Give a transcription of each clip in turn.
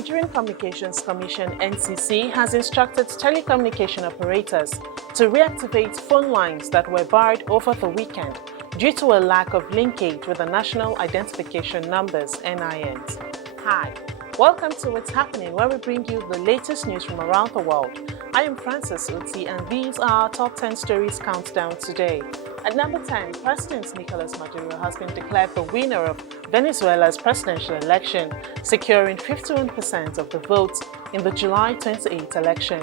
Nigerian Communications Commission (NCC) has instructed telecommunication operators to reactivate phone lines that were barred over the weekend due to a lack of linkage with the National Identification Numbers (NINs). Hi, welcome to What's Happening, where we bring you the latest news from around the world. I am Francis Uti, and these are our top 10 stories countdown today. At number 10, President Nicolas Maduro has been declared the winner of Venezuela's presidential election, securing 51% of the votes in the July 28 election.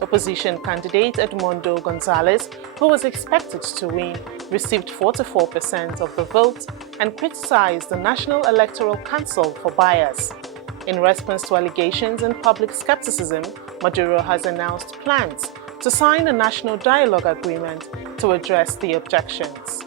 Opposition candidate Edmundo Gonzalez, who was expected to win, received 44% of the votes and criticized the National Electoral Council for bias. In response to allegations and public skepticism, Maduro has announced plans to sign a national dialogue agreement to address the objections.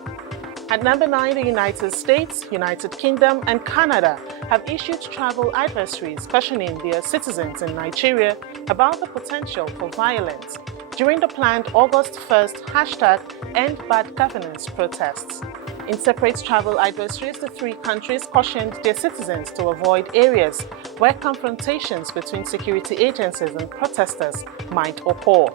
At number 9, the United States, United Kingdom, and Canada have issued travel advisories cautioning their citizens in Nigeria about the potential for violence during the planned August 1st #EndBadGovernance protests. In separate travel advisories, the three countries cautioned their citizens to avoid areas where confrontations between security agencies and protesters might occur.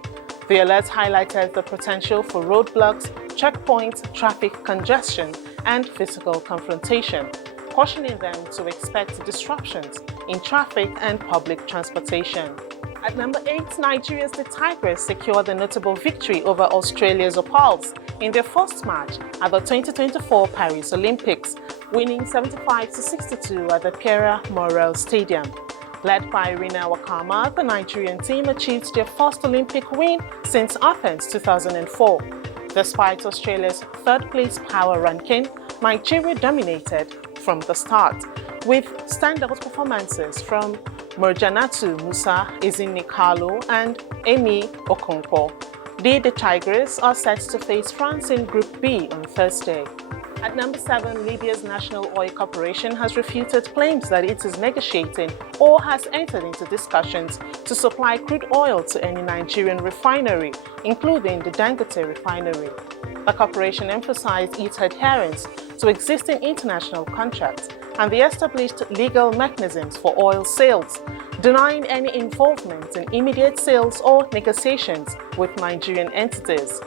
The alert highlighted the potential for roadblocks, checkpoints, traffic congestion, and physical confrontation, cautioning them to expect disruptions in traffic and public transportation. At number 8, Nigeria's The Tigers secured a notable victory over Australia's Opals in their first match at the 2024 Paris Olympics, winning 75-62 at the Pierre Morel Stadium. Led by Irina Wakama, the Nigerian team achieved their first Olympic win since Athens 2004. Despite Australia's third-place power ranking, Nigeria dominated from the start, with standout performances from Murjanatu Musa, Ezinne Kalu, and Amy Okonkwo. The Tigers are set to face France in Group B on Thursday. At number 7, Libya's National Oil Corporation has refuted claims that it is negotiating or has entered into discussions to supply crude oil to any Nigerian refinery, including the Dangote refinery. The corporation emphasized its adherence to existing international contracts and the established legal mechanisms for oil sales, denying any involvement in immediate sales or negotiations with Nigerian entities.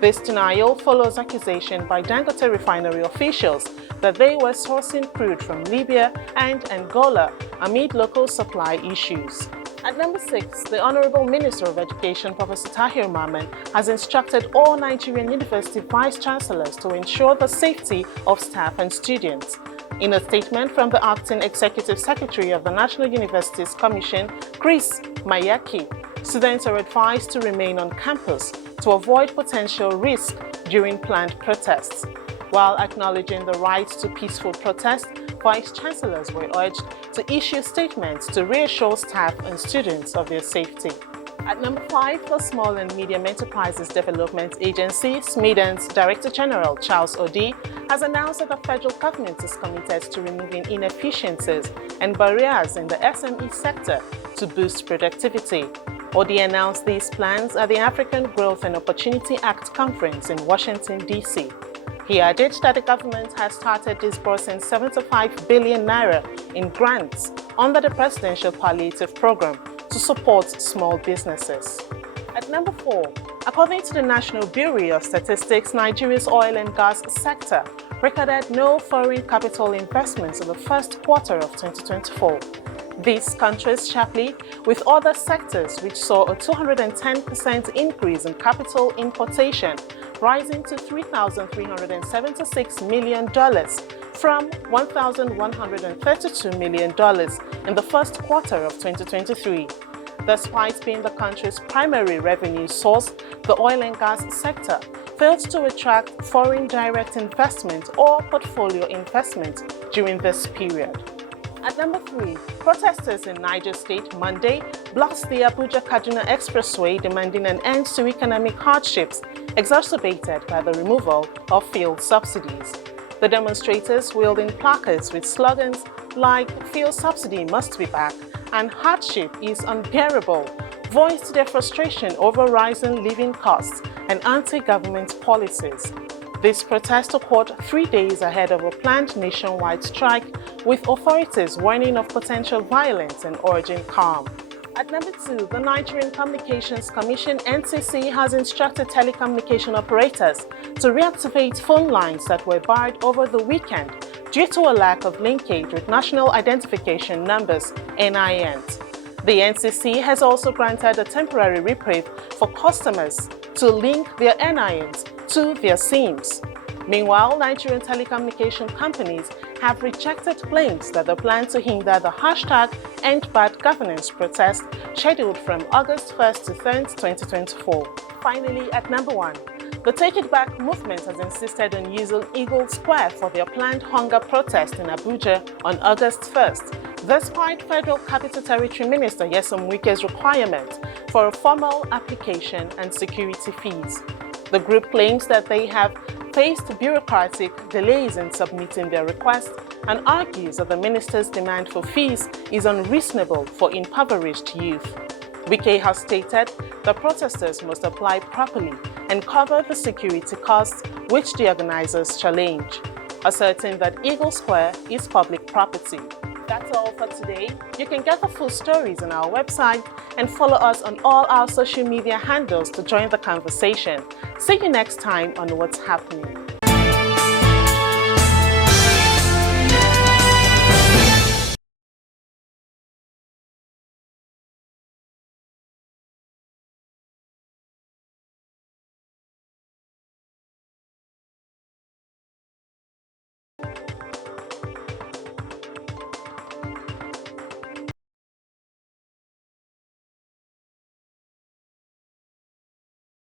This denial follows accusation by Dangote refinery officials that they were sourcing crude from Libya and Angola amid local supply issues. At number 6, the Honorable Minister of Education, Professor Tahir Mamman, has instructed all Nigerian university vice-chancellors to ensure the safety of staff and students. In a statement from the Acting Executive Secretary of the National Universities Commission, Chris Mayaki, students are advised to remain on campus to avoid potential risk during planned protests. While acknowledging the right to peaceful protest, vice-chancellors were urged to issue statements to reassure staff and students of their safety. At number 5, the Small and Medium Enterprises Development Agency, SMED's Director General Charles Odi has announced that the federal government is committed to removing inefficiencies and barriers in the SME sector to boost productivity. Odi announced these plans at the African Growth and Opportunity Act conference in Washington, D.C. He added that the government has started disbursing 75 billion naira in grants under the Presidential Palliative Program to support small businesses. At number 4, according to the National Bureau of Statistics, Nigeria's oil and gas sector recorded no foreign capital investments in the first quarter of 2024. This contrasts sharply with other sectors which saw a 210% increase in capital importation, rising to $3,376 million from $1,132 million in the first quarter of 2023. Despite being the country's primary revenue source, the oil and gas sector failed to attract foreign direct investment or portfolio investment during this period. At number 3, protesters in Niger State Monday blocked the Abuja-Kaduna Expressway, demanding an end to economic hardships exacerbated by the removal of fuel subsidies. The demonstrators wielding placards with slogans like "Fuel subsidy must be back" and "Hardship is unbearable" voiced their frustration over rising living costs and anti-government policies. This protest occurred 3 days ahead of a planned nationwide strike, with authorities warning of potential violence and urging calm. At number 2, the Nigerian Communications Commission (NCC) has instructed telecommunication operators to reactivate phone lines that were barred over the weekend due to a lack of linkage with National Identification Numbers (NINs). The NCC has also granted a temporary reprieve for customers to link their NINs to their SIMs. Meanwhile, Nigerian telecommunication companies have rejected claims that they plan to hinder the #EndBadGovernance protest scheduled from August 1st to 3rd, 2024. Finally, at number 1, the Take It Back movement has insisted on using Eagle Square for their planned hunger protest in Abuja on August 1st, despite Federal Capital Territory Minister Nyesom Wike's requirement for a formal application and security fees. The group claims that they have faced bureaucratic delays in submitting their request and argues that the minister's demand for fees is unreasonable for impoverished youth. Wike has stated the protesters must apply properly and cover the security costs which the organizers challenge, asserting that Eagle Square is public property. That's all for today. You can get the full stories on our website and follow us on all our social media handles to join the conversation. See you next time on What's Happening.